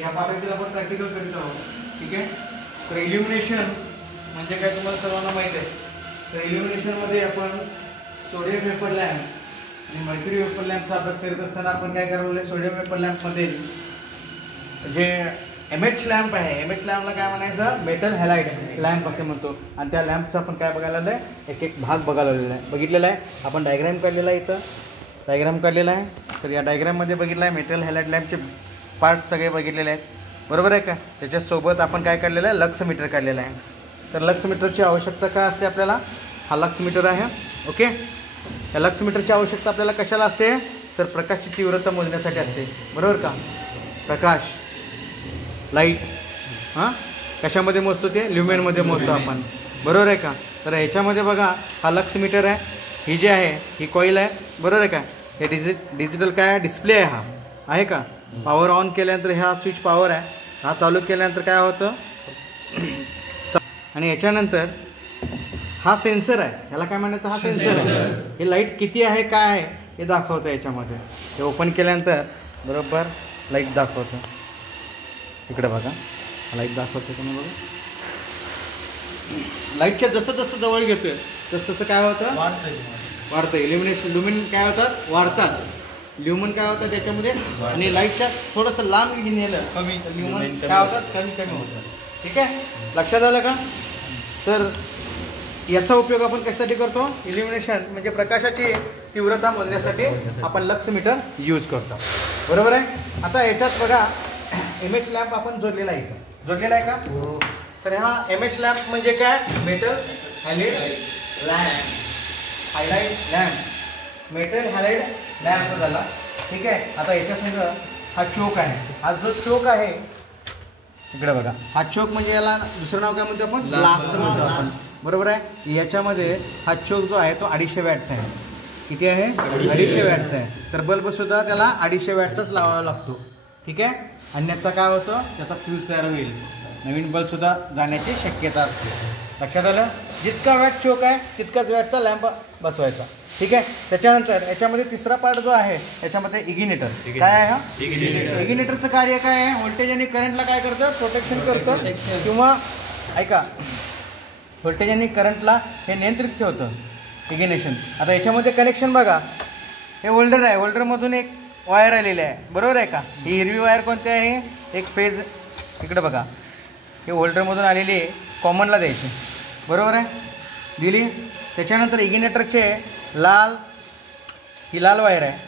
या पाठातील आपण प्रॅक्टिकल करीत आहोत. ठीक आहे. तर इल्युमिनेशन म्हणजे काय तुम्हाला सर्वांना माहीत आहे. तर इल्युमिनेशनमध्ये आपण सोडियम वेपर लॅम्प आणि मर्क्युरी वेपर लॅम्पचा अभ्यास करीत असताना आपण काय करवलं, सोडियम वेपर लॅम्पमध्ये जे MH लॅम्प आहे, MH लॅम्पला काय म्हणायचं, मेटल हॅलाइड लॅम्प असे म्हणतो. आणि त्या लॅम्पचा आपण काय बघायला आलं आहे, एक एक भाग बघायला आलेला आहे, बघितलेला आहे. आपण डायग्राम काढलेला आहे, इथं डायग्राम काढलेला आहे. तर या डायग्राममध्ये बघितलं आहे मेटल हॅलाइड लॅम्पचे पार्ट्स सगळे बघितलेले आहेत, बरोबर आहे का. त्याच्यासोबत आपण काय काढलेलं आहे, लक्स मीटर काढलेला आहे. तर लक्स मीटरची आवश्यकता का असते आपल्याला, हा लक्स मीटर आहे. ओके. या लक्स मीटरची आवश्यकता आपल्याला कशाला असते, तर प्रकाशची तीव्रता मोजण्यासाठी असते, बरोबर का. प्रकाश, लाईट, हां कशामध्ये मोजतो, ते ल्युमेनमध्ये मोजतो आपण, बरोबर आहे का. तर ह्याच्यामध्ये बघा हा लक्स मीटर आहे, ही जी आहे ही कॉईल आहे, बरोबर आहे का. हे डिजिटल काय डिस्प्ले आहे, हा आहे का. पॉवर ऑन केल्यानंतर हा स्विच पॉवर आहे, हा चालू केल्यानंतर काय होतं, आणि याच्यानंतर हा सेन्सर आहे, ह्याला काय म्हणायचं, हा सेन्सर आहे. हे लाईट किती आहे काय आहे हे दाखवतं याच्यामध्ये. हे ओपन केल्यानंतर बरोबर लाईट दाखवतं, इकडे बघा लाईट दाखवतो तुम्ही बघा. लाईटच्या जसं जसं जवळ घेतोय तसं काय होतं, वाढतं. इल्युमिनेशन ल्युमिन काय होतात, वाढतात. ल्युमन काय होतात त्याच्यामध्ये, आणि लाईटच्या थोडंसं लांब नेलं कमी ल्युमन काय होतात, कमी कमी होतात. ठीक आहे, लक्षात आलं का. तर याचा उपयोग आपण कशासाठी करतो, इल्युमिनेशन म्हणजे प्रकाशाची तीव्रता मोजण्यासाठी आपण लक्स मीटर यूज करतो, बरोबर आहे. आता याच्यात बघा MH लॅम्प आपण जोडलेला आहे, जोडलेला आहे का. तर हा MH लॅम्प म्हणजे काय, metal halide lamp, highlight lamp, metal halide lamp झाला. ठीक आहे. आता याच्यासंग हा चोक आहे, हा जो चोक आहे इकडे बघा, हा चोक म्हणजे याला दुसरं नाव काय म्हणतो आपण, ब्लास्ट म्हणतो आपण, बरोबर आहे. याच्यामध्ये हा चोक जो आहे तो 250 वॅटचा आहे. किती आहे, 250 वॅटचा आहे. तर बल्बसुद्धा त्याला 250 वॅटचाच लावावा लागतो. ठीक आहे. अन्यथा काय होतं, त्याचा फ्यूज तयार होईल, नवीन बल्बसुद्धा जाण्याची शक्यता असते. लक्षात आलं. जितका वॅट चोक आहे तितकाच वॅटचा लॅम्प बसवायचा. ठीक आहे. त्याच्यानंतर याच्यामध्ये तिसरा पार्ट जो आहे याच्यामध्ये इग्निटर काय आहे, हा इग्निटरचं कार्य काय आहे, व्होल्टेज आणि करंटला काय करतं, प्रोटेक्शन करतं, किंवा ऐका व्होल्टेज आणि करंटला हे नियंत्रित ठेवतं इग्निशन. आता याच्यामध्ये कनेक्शन बघा, हे होल्डर आहे, होल्डरमधून एक वायर आलेली आहे, बरोबर आहे का. ही हिरवी वायर कोणती आहे, एक फेज, इकडे बघा हे होल्डरमधून आलेली आहे, कॉमनला द्यायची, बरोबर आहे, दिली. त्याच्यानंतर इग्निटरचे लाल, ही लाल वायर आहे,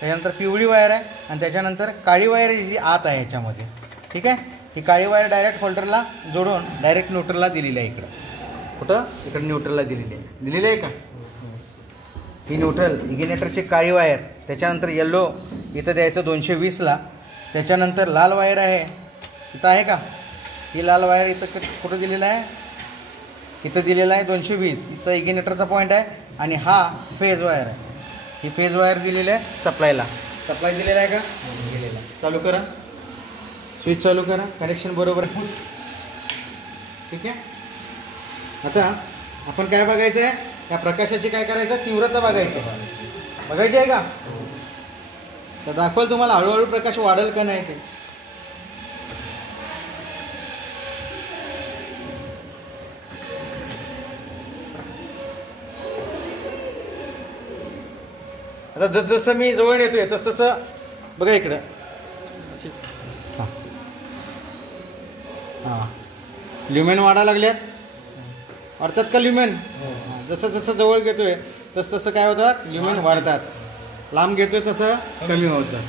त्याच्यानंतर पिवळी वायर आहे, आणि त्याच्यानंतर काळी वायर जी आत आहे याच्यामध्ये. ठीक आहे. ही काळी वायर डायरेक्ट होल्डरला जोडून डायरेक्ट न्यूट्रलला दिलेली आहे, इकडं कुठं, इकडं न्यूट्रलला दिलेली आहे का. ही न्यूट्रल इग्निटरची काळी वायर, त्याच्यानंतर येल्लो इथं द्यायचं 220ला, त्याच्यानंतर लाल वायर आहे इथं आहे का, ही लाल वायर इथं कुठं दिलेलं आहे, इथं दिलेलं आहे 220, इथं इग्निटरचा पॉईंट आहे, आणि हा फेज वायर आहे, ही फेज वायर दिलेली आहे सप्लायला. सप्लाय दिलेला आहे का, दिलेला. चालू करा, स्विच चालू करा, कनेक्शन बरोबर आहे. ठीक आहे. आता आपण काय बघायचं आहे, या प्रकाशाची काय करायचं, तीव्रता बघायची आहे का. तर दाखवाल तुम्हाला हळूहळू प्रकाश वाढेल का नाही ते. आता जसं मी जवळ येतोय तसं बघा इकडं, हां ल्युमेन वाढायला लागल्यात, वाढतात का ल्युमेन. जसं जसं जवळ घेतोय तसं काय होतात, ल्युमेन वाढतात, लांब घेतोय तसं कमी होतं.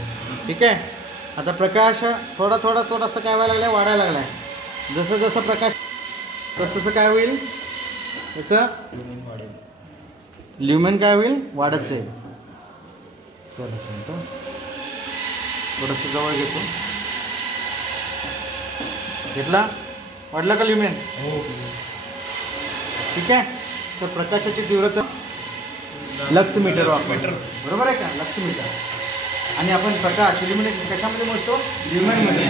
ठीक आहे. आता प्रकाश थोडासा काय व्हायला लागलाय, वाढायला लागलाय. जसं जसं प्रकाश तसं काय होईल, याचं ल्युमेन काय होईल, वाढत जाईल. थोडंसं जवळ घेतो, घेतला, वाढला का ल्युमेन. ठीक आहे. तर प्रकाशाची तीव्रता लक्स मीटर वापरतो, बरोबर आहे का, लक्स मीटर. आणि आपण प्रकाश इल्युमिनेशन कशामध्ये मोजतो, ल्युमेनमध्ये.